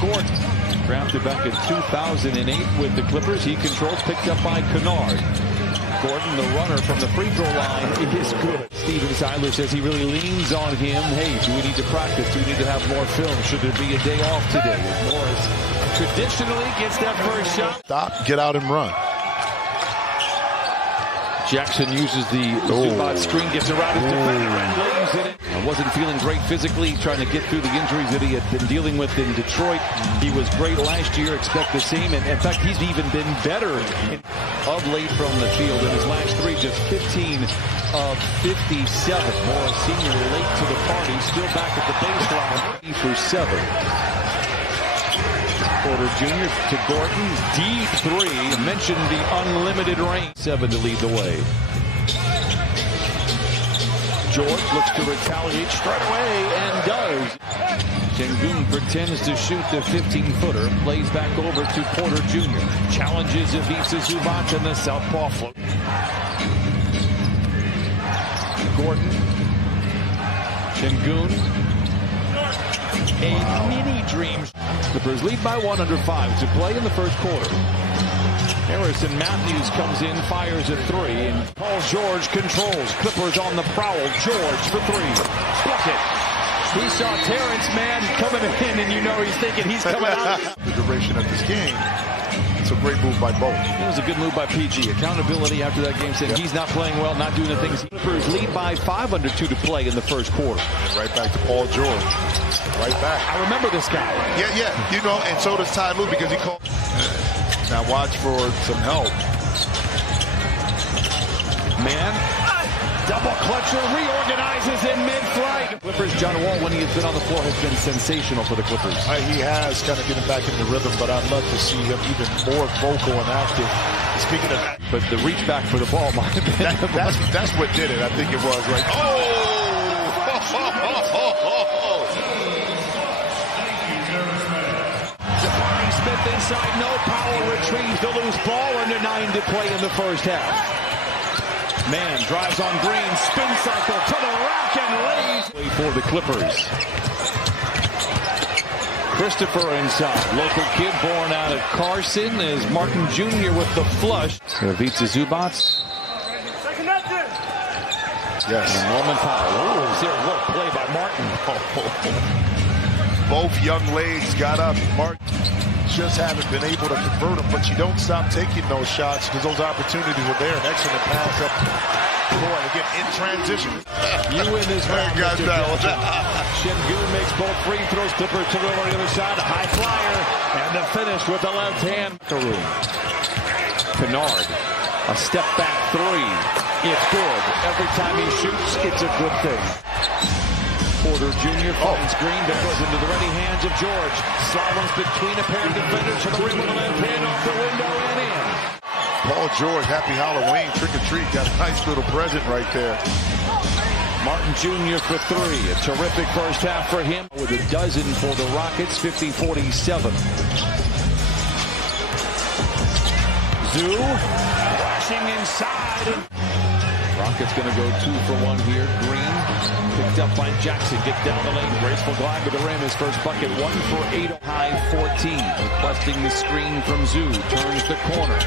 George. Gordon, drafted back in 2008 with the Clippers. He controls, picked up by Kennard. Gordon, the runner from the free throw line, is good. Steven Tyler says he really leans on him. Hey, do we need to practice? Do we need to have more film? Should there be a day off today? Morris traditionally gets that first shot. Stop, get out and run. Jackson uses the Zubac screen, gets around his defender and lays it in. Wasn't feeling great physically, trying to get through the injuries that he had been dealing with in Detroit. He was great last year, expect the same. And in fact, he's even been better of late from the field. In his last three, just 15 of 57. Morris Sr. late to the party, still back at the baseline. 3-7. Porter Jr. to Gordon, deep three. Mentioned the unlimited range. 7 to lead the way. George looks to retaliate straight away and does. Sengun pretends to shoot the 15-footer. Plays back over to Porter Jr. Challenges Ivica Zubac in the southpaw float. Gordon. Sengun. A mini dream. Clippers lead by 1 under 5 to play in the first quarter. Harrison Matthews comes in, fires a three, and Paul George controls. Clippers on the prowl. George for three. Bucket. He saw Terrence Mann coming in, and you know he's thinking he's coming out. The duration of this game. It's a great move by both. It was a good move by PG. Accountability after that game, said he's not playing well, not doing the things. Clippers lead by 5 under 2 to play in the first quarter. And right back to Paul George. Right back. I remember this guy. Yeah. You know, and so does Ty Lue because he called. Now watch for some help. Man, double clutcher, reorganizes in mid-flight. Clippers, John Wall, when he has been on the floor, has been sensational for the Clippers. He has kind of getting back in the rhythm, but I'd love to see him even more vocal and active. Speaking of that, but the reach back for the ball might have been. That's what did it. I think it was right. Smith inside, no power, retrieves the loose ball, under 9 to play in the first half. Man drives on Green, spin cycle to the rack and lays for the Clippers. Christopher inside, local kid born out of Carson is Martin Jr. with the flush. Ivica Zubac. Yes. And Norman Powell. Oh, zero look play by Martin. Both young legs got up. Martin just haven't been able to convert them, but you don't stop taking those shots because those opportunities are there. An excellent pass up court again in transition. You win this round. Got that one. Sengun makes both free throws. Clippers to the other side. High flyer and the finish with the left hand. Kennard, a step back three. It's good. Every time he shoots, it's a good thing. Porter Jr. finds Green, but goes into the ready hands of George. Slaloms between a pair of defenders to the rim with a left hand off the window and in. Paul George, happy Halloween, trick or treat. Got a nice little present right there. Martin Jr. for three. A terrific first half for him with a dozen for the Rockets, 50-47. Zoo flashing inside. Rockets going to go 2 for 1 here. Green picked up by Jackson. Get down the lane. Graceful glide to the rim. His first bucket. 1 for 8. High 14. Requesting the screen from Zoo. Turns the corner.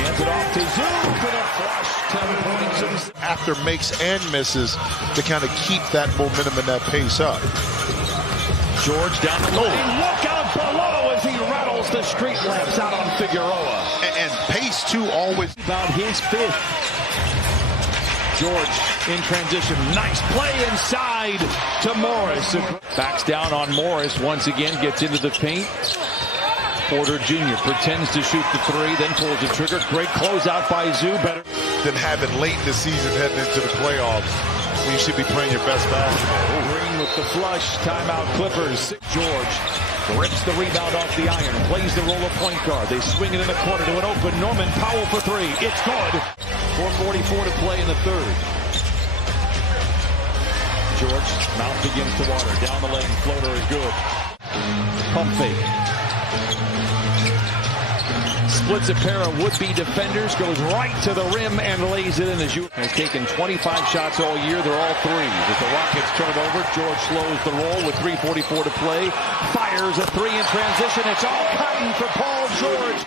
Hands it off to Zoo for the flush. 10 points. After makes and misses to kind of keep that momentum and that pace up. George down the lane. Look out below as he rattles the street lamps out on Figueroa. And pace, too, always. About his 5th. George in transition. Nice play inside to Morris. Backs down on Morris once again. Gets into the paint. Porter Jr. pretends to shoot the three, then pulls the trigger. Great closeout by Zoo. Better than having late in the season heading into the playoffs. You should be playing your best basketball. Green with the flush. Timeout Clippers. George rips the rebound off the iron. Plays the role of point guard. They swing it in the corner to an open Norman Powell for three. It's good. 4:44 to play in the third. George, mouth begins to water. Down the lane. Floater is good. Pump fake. Splits a pair of would-be defenders, goes right to the rim and lays it in. As you has taken 25 shots all year. They're all threes. As the Rockets turn it over, George slows the roll with 3:44 to play. Fires a three in transition. It's all cotton for Paul George.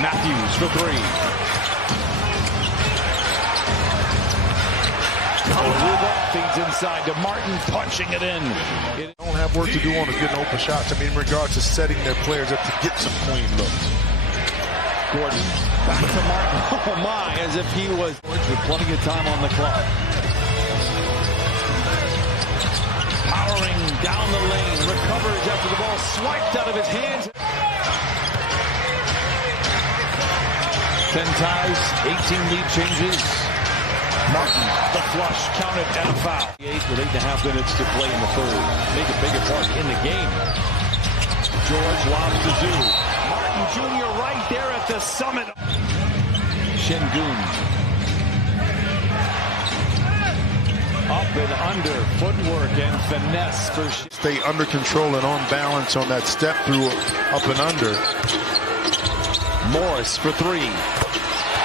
Matthews for three. Feeds inside to Martin, punching it in. They don't have work to do on getting open shots. I mean, in regards to setting their players up to get some clean looks. Gordon back to Martin. Oh my, as if he was with plenty of time on the clock. Powering down the lane, recovers after the ball swiped out of his hands. 10 ties, 18 lead changes. Martin, the flush, counted and a foul. 8 with 8.5 minutes to play in the third. Make a bigger part in the game. George lobs to Zoo. Martin Jr. right there at the summit. Şengün. Up and under, footwork and finesse for Stay under control and on balance on that step through up and under. Morris for three.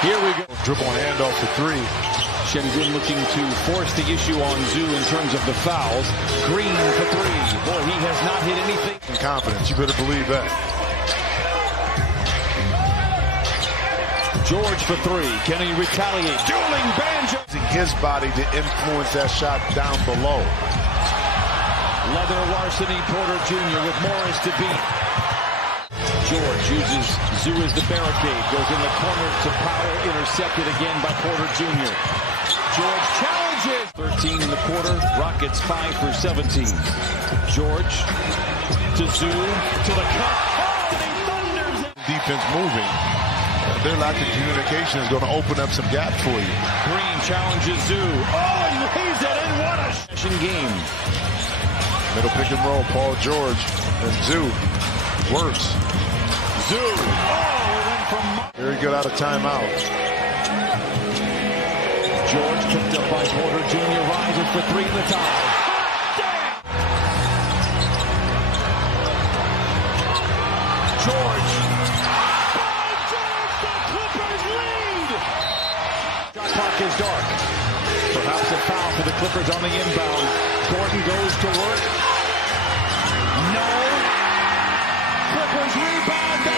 Here we go. Dribble and handoff for three. Şengün looking to force the issue on Zoo in terms of the fouls. Green for three. Boy, he has not hit anything. And confidence, you better believe that. George for three. Can he retaliate? Dueling banjo. Using his body to influence that shot down below. Leather larceny Porter Jr. with Morris to beat. George uses Zoo as the barricade. Goes in the corner to Powell. Intercepted again by Porter Jr. George challenges. 13 in the quarter. Rockets 5 for 17. George to Zoo to the cup. Oh, he thunders it. Defense moving. Their lack of communication is going to open up some gaps for you. Green challenges Zoo. Oh, he lays it in. What a game. Middle pick and roll. Paul George and Zoo works. Zoo. Oh, it went from very good out of timeout. George picked up by Porter Jr. Rises for three in the tie. George. The Clippers lead. Shot clock is dark. Perhaps a foul for the Clippers on the inbound. Gordon goes to work. No. Clippers rebound.